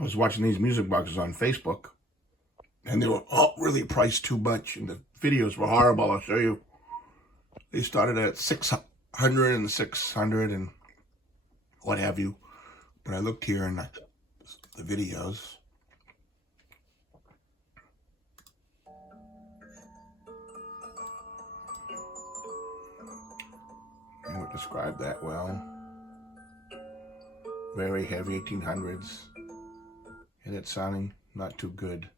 I was watching these music boxes on Facebook, and they were all really priced too much, and the videos were horrible. I'll show you. They started at 600 and 600 and what have you. But I looked here in the videos. They would describe that well. Very heavy 1800s. And it's sounding not too good.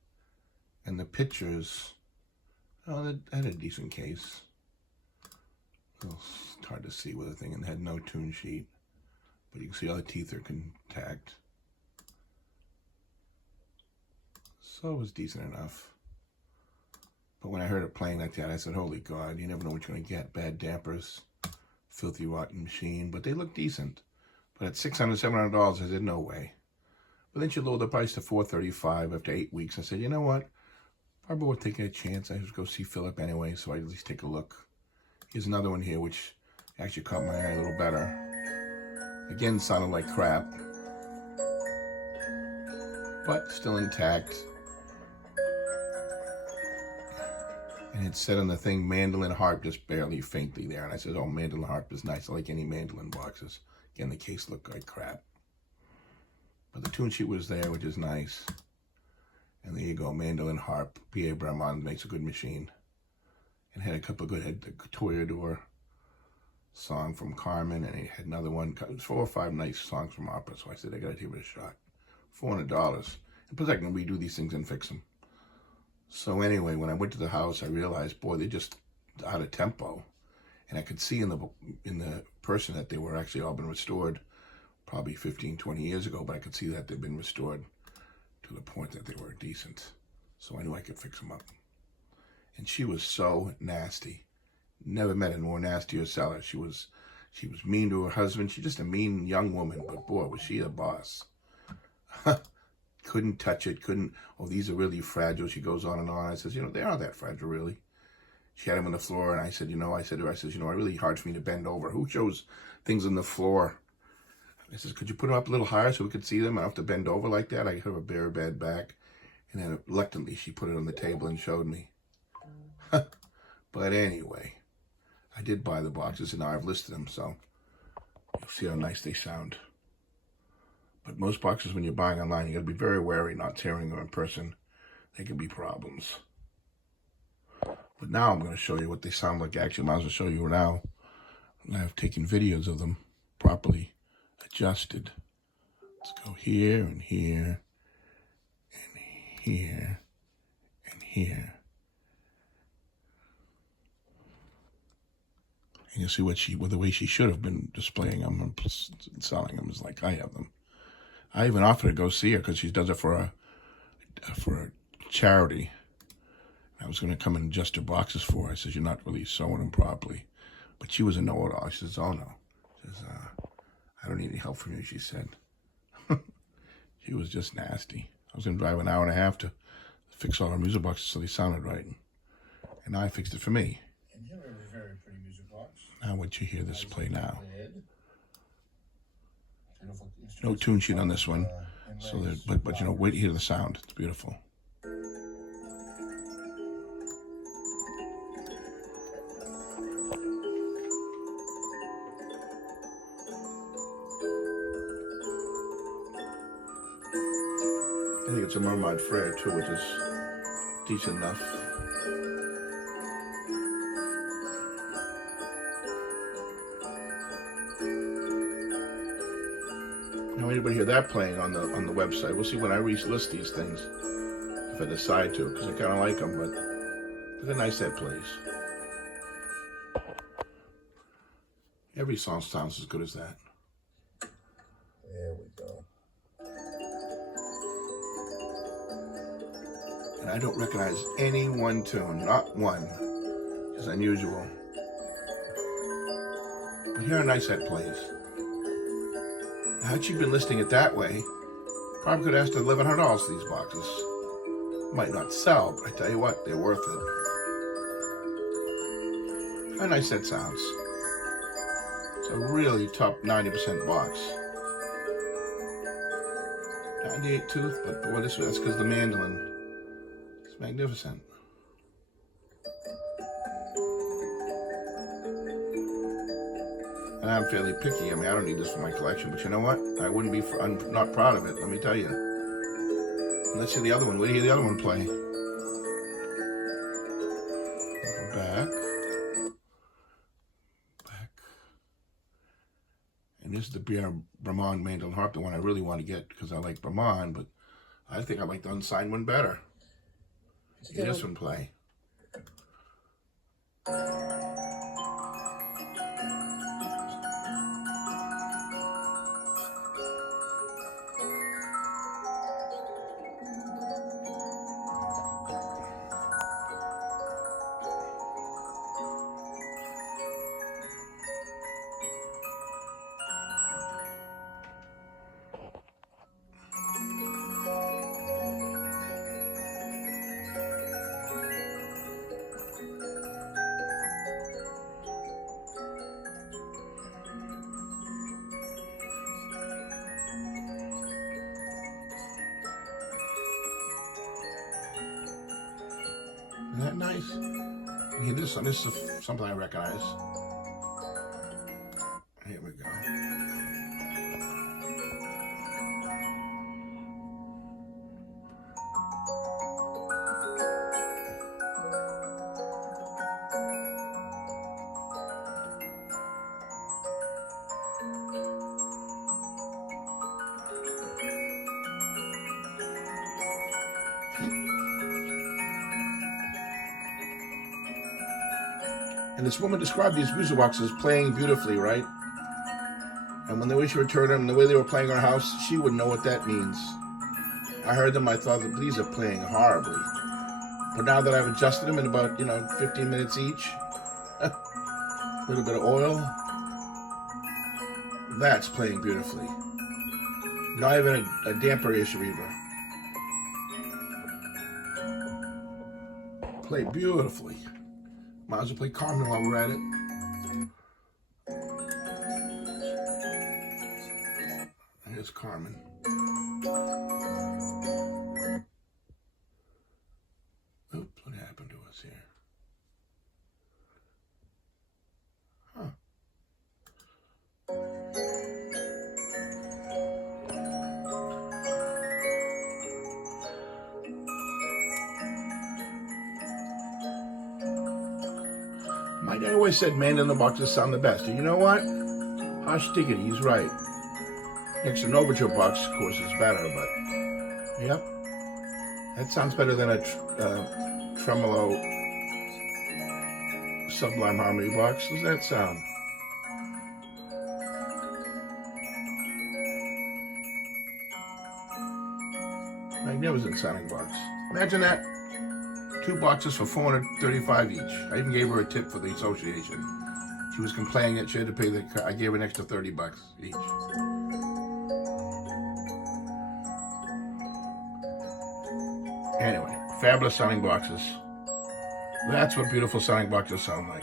And the pictures, oh, they had a decent case. It's hard to see with the thing, and had no tune sheet. But you can see all the teeth are intact. So it was decent enough. But when I heard it playing like that, I said, holy God, you never know what you're going to get. Bad dampers, filthy rotten machine. But they look decent. But at $600, $700, I said, no way. But then she lowered the price to $435 after 8 weeks. I said, you know what? Probably worth taking a chance. I just go see Philip anyway, so I at least take a look. Here's another one here, which actually caught my eye a little better. Again, sounded like crap, but still intact. And it said on the thing, Mandolin Harpe, just barely faintly there. And I said, oh, Mandolin Harpe is nice. I like any mandolin boxes. Again, the case looked like crap. But the tune sheet was there, which is nice. And there you go, Mandolin Harpe. P.A. Bremond makes a good machine. And had a couple of good, had the Toreador song from Carmen, and he had another one. It was 4 or 5 nice songs from opera, so I said, I gotta give it a shot. $400. And plus I can redo these things and fix them. So anyway, when I went to the house, I realized, boy, they're just out of tempo. And I could see in the person that they were actually all been restored probably 15, 20 years ago, but I could see that they've been restored to the point that they were decent. So I knew I could fix them up. And she was so nasty. Never met a more nastier seller. She was mean to her husband. She's just a mean young woman, but boy, was she a boss. Couldn't touch it, couldn't, oh, these are really fragile. She goes on and on. I says, they aren't that fragile, really. She had them on the floor, and I said, I said to her, it's really hard for me to bend over. Who shows things on the floor? I says, could you put them up a little higher so we could see them? I don't have to bend over like that. I have a bare bed back. And then reluctantly, she put it on the table and showed me. But anyway, I did buy the boxes, and now I've listed them, so you'll see how nice they sound. But most boxes, when you're buying online, you got to be very wary not tearing them in person. They can be problems. But now I'm going to show you what they sound like. Actually, I might as well show you now. I've taken videos of them properly adjusted. Let's go here and here and here and here. And you'll see what the way she should have been displaying them and selling them is like I have them. I even offered to go see her because she does it for a charity. I was going to come and adjust her boxes for her. I said, you're not really sewing them properly. But she was a know-it-all. She says, oh no. She says, I don't need any help from you, she said. She was just nasty. I was going to drive an hour and a half to fix all her music boxes so they sounded right. And now I fixed it for me. And here we have a very pretty music box. Now what you hear this play now. Beautiful No tune sheet on this one. So that, but wait to hear the sound. It's beautiful. I think it's a Mermaid Frere too, which is decent enough. Now anybody hear that playing on the website? We'll see when I relist these things, if I decide to, because I kind of like them, but they're nice that plays. Every song sounds as good as that. There we go. And I don't recognize any one tune, not one. It's unusual. But hear how nice that plays. Had she been listing it that way, probably could have asked her $1,100 for these boxes. Might not sell, but I tell you what, they're worth it. How nice that sounds. It's a really top 90% box. 98 tooth, but boy, that's because the mandolin. It's magnificent. And I'm fairly picky. I mean, I don't need this for my collection, but you know what? I wouldn't be. I'm not proud of it. Let me tell you. Let's see the other one. Wait to hear the other one play. Go back. And this is the Bremond Mandolin Harpe, the one I really want to get because I like Bremond, but I think I like the unsigned one better. Hear this one play. Isn't that nice? And here, this is something I recognize. Here we go. And this woman described these music boxes playing beautifully, right? And when they wish you returned them, the way they were playing in our house, she wouldn't know what that means. I heard them, I thought that these are playing horribly. But now that I've adjusted them in about, 15 minutes each, a little bit of oil, that's playing beautifully. Not even a damper issue either. Play beautifully. Might as well play Carmen while we're at it. Here's Carmen. Oops, what happened to us here? Huh. My dad always said mandolin boxes sound the best. And you know what? Hush diggity, he's right. Next to an overture box, of course, is better, but yep. That sounds better than a tremolo sublime harmony box. Does that sound? Magnificent sounding box. Imagine that. 2 boxes for $435 each. I even gave her a tip for the association. She was complaining that she had to pay I gave her an extra $30 each. Anyway, fabulous sounding boxes. That's what beautiful sounding boxes sound like.